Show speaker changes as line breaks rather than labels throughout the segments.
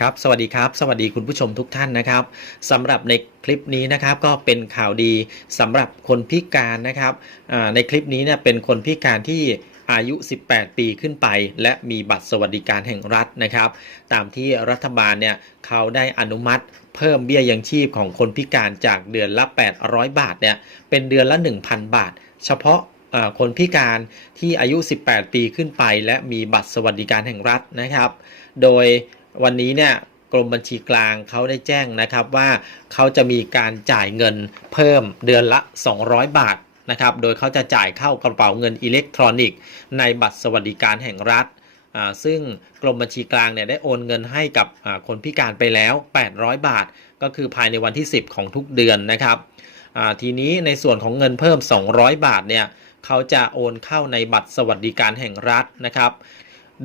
ครับสวัสดีครับ สวัสดีคุณผู้ชมทุกท่านนะครับสำหรับในคลิปนี้นะครับก็เป็นข่าวดีสำหรับคนพิการนะครับในคลิปนี้เนี่ยเป็นคนพิการที่อายุ 18 ปีขึ้นไป และมีบัตรสวัสดิการแห่งรัฐนะครับ ตามที่รัฐบาลเนี่ยเขาได้อนุมัติเพิ่มเบี้ยยังชีพของคนพิการจากเดือนละ 800 บาทเนี่ยเป็นเดือนละ 1,000 บาท เฉพาะคนพิการที่อายุ 18 ปีขึ้นไป และมีบัตรสวัสดิการแห่งรัฐนะครับ โดย วันนี้เนี่ยกรมบัญชีกลางเขาได้แจ้งนะครับว่าเขาจะมีการจ่ายเงินเพิ่มเดือนละ 200 บาทนะครับ โดยเขาจะจ่ายเข้ากระเป๋าเงินอิเล็กทรอนิกส์ในบัตรสวัสดิการแห่งรัฐอ่าซึ่งกรมบัญชีกลางเนี่ยได้โอนเงินให้กับอ่าคนพิการไปแล้ว 800 บาท ก็คือภายในวันที่ 10 ของทุกเดือนนะครับอ่าทีนี้ในส่วนของเงินเพิ่ม 200 บาทเนี่ยเขาจะโอนเข้าในบัตรสวัสดิการแห่งรัฐนะครับ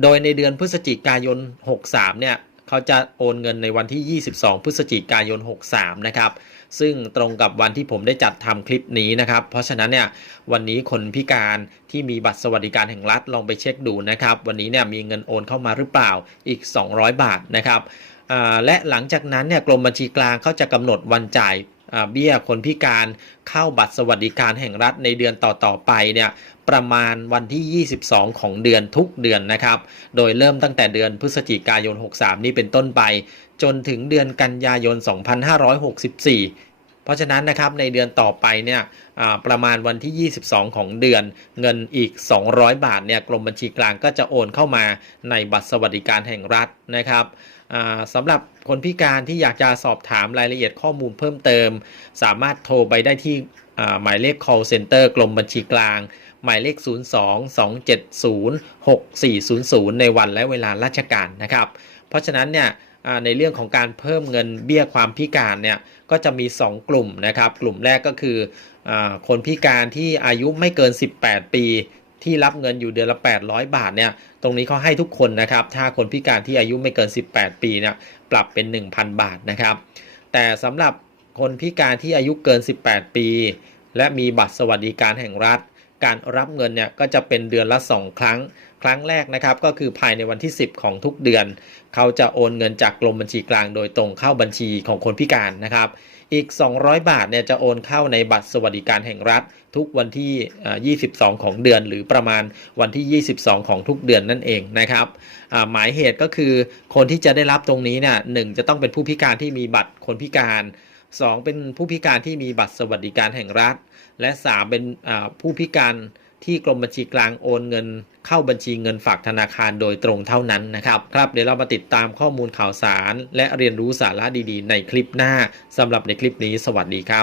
โดยในเดือนพฤศจิกายน 63 เนี่ย เขาจะโอนเงินในวันที่ 22 พฤศจิกายน 63 นะครับ ซึ่งตรงกับวันที่ผมได้จัดทำคลิปนี้นะครับ เพราะฉะนั้นเนี่ยวันนี้คนพิการที่มีบัตรสวัสดิการแห่งรัฐลองไปเช็คดูนะครับ วันนี้เนี่ยมีเงินโอนเข้ามาหรือเปล่าอีก 200 บาทนะครับและหลังจากนั้นเนี่ยกรมบัญชีกลางเขาจะกำหนดวันจ่าย เบี้ยคนพิการเข้าบัตรสวัสดิการแห่งรัฐในเดือนต่อๆไปเนี่ยประมาณวันที่ 22 ของเดือนทุกเดือนนะครับ โดยเริ่มตั้งแต่เดือนพฤศจิกายน 63 นี้เป็นต้นไป จนถึงเดือนกันยายน 2564 เพราะฉะนั้นนะครับในเดือนต่อไปเนี่ยประมาณวันที่ 22 ของเดือนเงินอีก 200 บาทเนี่ยกรมบัญชีกลางก็จะโอนเข้ามาในบัตรสวัสดิการแห่งรัฐนะครับสำหรับคนพิการที่อยากจะสอบถามรายละเอียดข้อมูลเพิ่มเติม สามารถโทรไปได้ที่หมายเลข call center กรมบัญชีกลาง หมายเลข 02-270-6400 ในวันและเวลาราชการนะครับ เพราะฉะนั้นเนี่ย ในเรื่องของการเพิ่มเงินเบี้ยความพิการเนี่ยก็จะมี 2 กลุ่มนะครับ กลุ่มแรกก็คืออคนพิการที่อายุไม่เกิน 18 ปีที่รับเงินอยู่เดือนละ 800 บาทเนี่ย ตรงนี้เขาให้ทุกคนนะครับ ถ้าคนพิการที่อายุไม่เกิน 18 ปีเนี่ย ปรับเป็น 1,000 บาทนะครับ แต่สำหรับคนพิการที่อายุเกิน 18 ปี และมีบัตรสวัสดิการแห่งรัฐ การรับเงินเนี่ยก็จะเป็นเดือนละ 2 ครั้ง ครั้งแรกนะครับก็คือภายในวันที่ 10 ของทุกเดือน เขาจะโอนเงินจากกรมบัญชีกลางโดยตรงเข้าบัญชีของคนพิการนะครับ อีก 200 บาทเนี่ยจะโอนเข้าในบัตรสวัสดิการแห่งรัฐ ทุกวันที่เอ่อ22 ของเดือน หรือประมาณวันที่ 22 ของทุกเดือนนั่นเองนะครับหมายเหตุก็คือคนที่จะได้รับตรงนี้เนี่ยหนึ่งจะต้องเป็นผู้พิการที่มีบัตรคนพิการ 2 เป็นผู้พิการที่มีบัตรสวัสดิการแห่งรัฐ และ 3 เป็นผู้พิการที่กรมบัญชีกลางโอนเงิน เข้าบัญชีเงินฝากธนาคารโดยตรงเท่านั้นนะครับ ครับเดี๋ยวเรามาติดตามข้อมูลข่าวสาร และเรียนรู้สาระดีๆ ในคลิปหน้าสำหรับในคลิปนี้ สวัสดีครับ